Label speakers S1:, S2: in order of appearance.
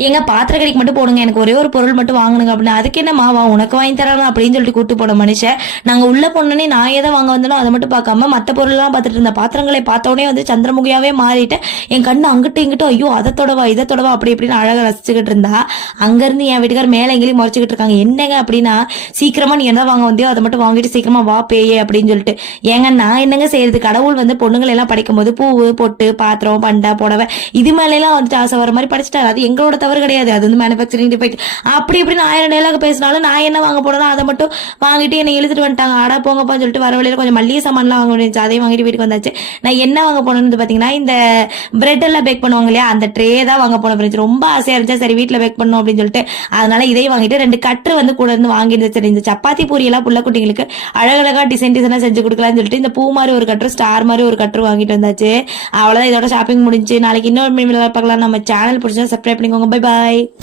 S1: ஏங்க பாத்திர கடைக்கு மட்டும் போடுங்க. எனக்கு ஒரே ஒரு பொருள் மட்டும் வாங்கணுங்க அப்படின்னு அதுக்கு என்ன மாவா? உனக்கு வாங்கி தரலாம் அப்படின்னு சொல்லிட்டு கூட்டு போன மனுஷன். நாங்க உள்ள போனோடனே நான் எதை வாங்க வந்தனோ அதை மட்டும் பார்க்காம மற்ற பொருள்லாம் பார்த்துட்டு இருந்த பாத்திரங்களை பார்த்தோடனே வந்து சந்திரமுகியாவே மாறிட்டு என் கண்ணு அங்கிட்டும் இங்கிட்டும் ஐயோ அதை தொடவா இதை தொடவா அப்படி இப்படின்னு அழகா ரசிச்சுக்கிட்டு இருந்தா. அங்க இருந்து என் வீட்டுக்கார் மேல எங்கேயும் முறைச்சிக்கிட்டு இருக்காங்க. என்னங்க அப்படின்னா சீக்கிரமா நீ என்ன வாங்க வந்தியோ அதை மட்டும் வாங்கிட்டு சீக்கிரமா வா பேயே அப்படின்னு சொல்லிட்டு. ஏங்க நான் என்னங்க செய்யறது? கடவுள் வந்து பொண்ணுங்களை எல்லாம் படைக்கும் போது பூவு பொட்டு பாத்திரம் பண்டா புடவை இது மேலாம் வந்துட்டு ஆசை வர மாதிரி படிச்சுட்டாரு. அது எங்களோட தவறு கிடையாது. அது வந்து மேனுஃபேக்சரிங் டிஃபெக்ட் அப்படி இப்படின்னு ஆயிரம் டைலாக் பேசினாலும் நான் என்ன வாங்க போறேனோ அதை மட்டும் வாங்கிட்டு என்னை இழுத்துட்டு வந்துட்டாங்க. ஆடா போங்கப்பான்னு சொல்லிட்டு வர வழியில கொஞ்சம் மல்லிகை சாமான்லாம் வாங்க முடிஞ்சு அதையும் வாங்கிட்டு வீட்டுக்கு வந்தாச்சு. நான் என்ன வாங்க போனேன்னு பார்த்தீங்கன்னா இந்த பிரெட் எல்லாம் பேக் பண்ணுவாங்க இல்லையா? அந்த ட்ரே தான் வாங்க போன ஃப்ரெண்ட்ஸ் ரொம்ப ஆசையா இருந்துச்சு. சரி வீட்டில் பேக் பண்ணணும் அப்படின்னு சொல்லிட்டு. அதனால இதையும் வாங்கிட்டு ரெண்டு கட்டு வந்து கூட இருந்து வாங்கிட்டு சரி இந்த சப்பாத்தி பூரி எல்லாம் புள்ள குட்டிங்களுக்கு அழகழகா டிசைன் டிசைனா செஞ்சு கொடுக்கலாம்னு சொல்லிட்டு இந்த பூ மாதிரி ஒரு கட்டு ஸ்டார் மாதிரி ஒரு கட்டு வாங்கிட்டு வந்தாச்சு. அவ்வளோதான் இதோட ஷாப்பிங் முடிஞ்சு நாளைக்கு இன்னொரு மீன் பார்க்கலாம். நம்ம சேனல் பிடிச்சா சப்ஸ்கிரைப் பண்ணிக்கோங்க. Bye bye